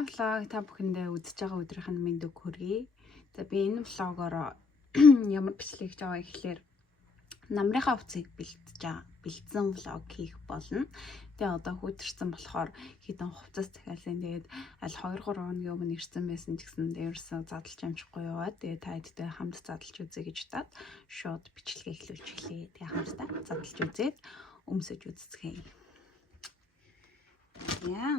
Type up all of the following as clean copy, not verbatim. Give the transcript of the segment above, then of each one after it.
сайн влог та бүхэндээ үзэж байгаа өдрийнх нь мэнд хүргэе. За би энэ влогоор ямар бичлэг хийж байгаа гэхлээр намрынхаа хувцсыг бэлдсэн влог хийх болно. Тэгээ одоо хүдэрсэн болохоор хитэн хувцас захиалсан. Тэгээд аль 2-3 өдрийн өмнө ирсэн байсан ч гэсэн дээрсэн задлж амжихгүй яваад тэгээ та хэдтэй хамт задлж үзье гэж таад шууд бичлэгээ эхлүүлж эхлэе. Тэгээ хамтдаа задлж үзээд өмсөж үзцгээе. Яа.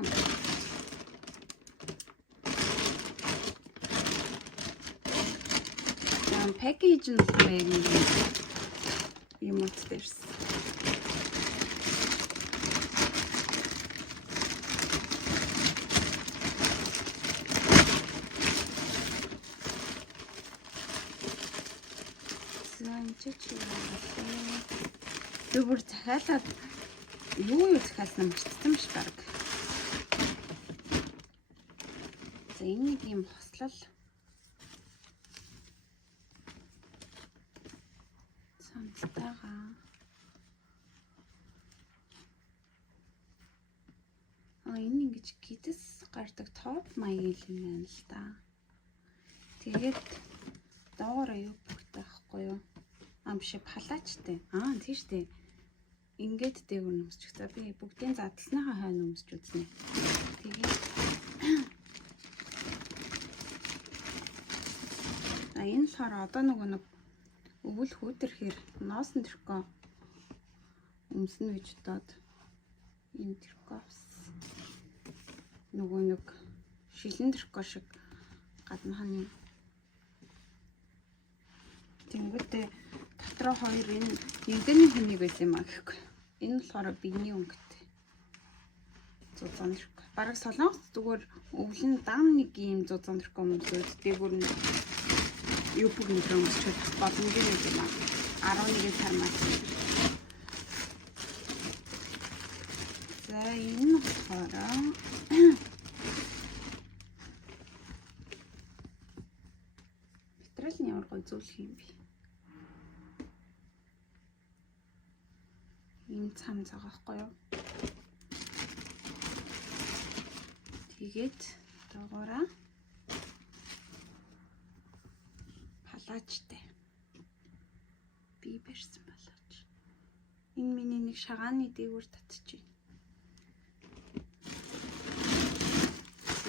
Пакэж нь юм утсан. Зүгээр захиалаад юу захиалсан мартсан биш баг. За энэ нэг юм хослол. Самтайгаа. Энэ ингэж гидс гардаг топ маяг юм байна л да. Тэгээд доогоороо юу бүгтэй ахгүй юу? Биш палаачтай. Тийш дээ. Ингээд дээгүүр нөмсчих. За би бүгдийн задлсныхаа хойно нөмсч үзнэ. Тэгээд энэ болохоор одоо нэг өвөл хүүдэрхээр ноосн тэрхүү өмснө гэж бодоод энэ тэрхүүс нэг шилэн тэрхүү шиг гаднахны тэнгүүтээ дотроо хоёр энэ нэгдэний хүнийг байсан юм гэхгүй. Энэ болохоор биений өнгөтэй. Зузаан тэрхүү. Бараг солонгос зүгээр өвлөн дан нэг юм зузаан тэрхүү өмсөд дээгүүр нь юу бүгд өмсчихэд боломж юм байна. 11 сар мас. За энэ болохоор материал нь ямар гоё зүйлх юм бэ? Энэ цам цагаахгүй юу? Тэгээд доогоороо палаачтай. Би бэрсэн палаач. Энэ миний нэг шагааны дээгүүр татчих.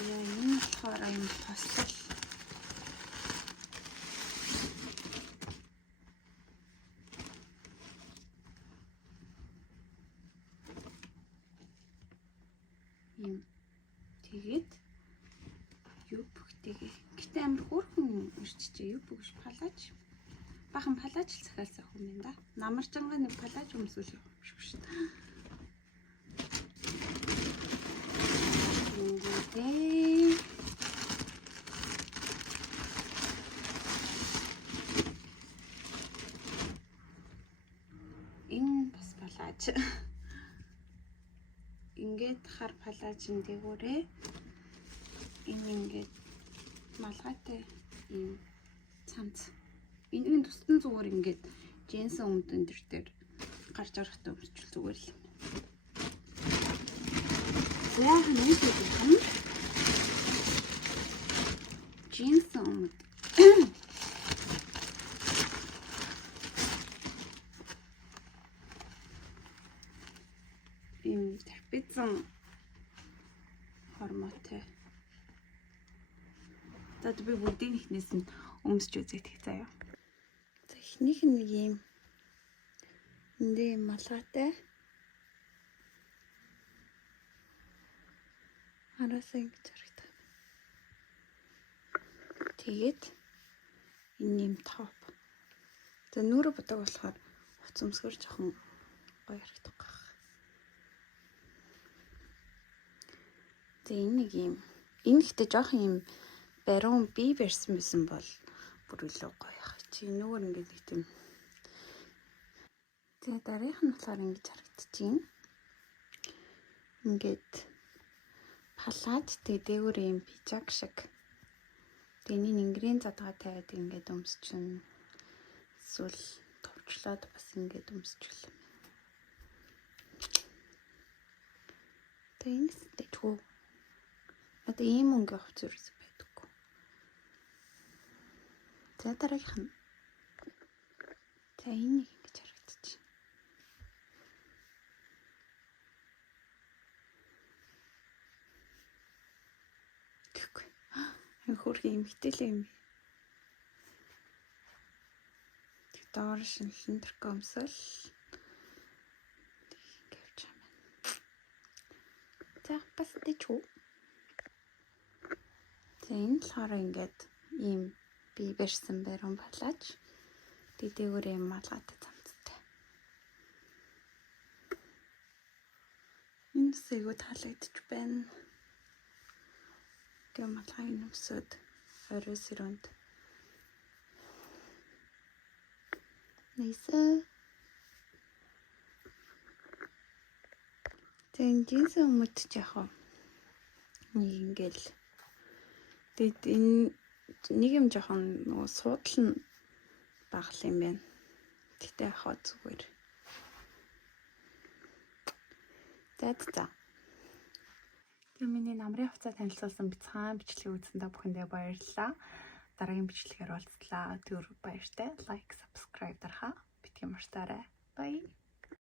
Энэ болохоор юм хослол. Тэгээд юу бүгдээ гэтээ амар хөөрхөн өрччихээ юу бүгш палаач. Бахан палаач л захиалсан хүн юм да. Намарчангаа нэг палаач өмсөх юм шүү дээ. Энэ бас палаач. Ингээд хар палаачийн дээгүүрээ энэ ингээд малгайтай ийм цамц. Энэ тусдан зүгээр ингээд джинсэн өмдөн дээр гарч орохтой өмсчил зүгээр л. Яах нь юм бэ? Джинсэн өмд. Ийм тарпицсан форматай. За би бүгдийн ихнээс нь өмсч үзэх заяа. За эхнийх нь нэг юм эндээ малгайтай. Хараасаа ингэж харагдав. Тэгээд энэ юм топ. За нүрэ бодог болохоор хувц өмсгөр жоохон гоё харагдах гэх. За энэ нэг юм. Энэ ихтэй жоохон юм баруун бие барьсан байсан бол бүр илүү гоё ах. Чи нүгээр ингээд нэг тийм. За дараах нь болохоор ингэж харагдчихээн. Ингээд палач дээгүүр юм пижак шиг. Тэний нингэрийн задгаа тавиад ингээд өмсчин. Эсвэл товчлоод бас ингээд өмсчихлээ. Тэнс дэчгүй. Одоо ийм өнгө авах зүрс байдаггүй. За дараагийнх нь. За энэ нэг ингэж харагдаж байна. Тэгэхгүй. Энэ хөрхи эмгтээлээ юм. Тэг доор шинэлэн төркөмсөл. Гэвч юм. За бас тийчүү. За энэ болохоор ингээд ийм би барьсан баруун балаач. Дээгүүр юм малгайтай цамцтай. Энэ сэйгүү таалагдчих байна. Гэм малгай нүсэд орой сэрүүнд. Нээсэ. Тэн жинс өмөт яах вэ? Ингээл. Тэгэд энэ нэг юм жоохон нөгөө суудал нь багл юм байна. Гэтэ яхаа зүгээр. За. Тэгээ миний намрын хувцас танилцуулсан бяцхан бичлэгийг үзсэн та бүхэндээ баярлалаа. Дараагийн бичлэгээр уулзлаа. Түр баяртай. Лайк, subscribe дарахаа битгий мартаарай. Bye.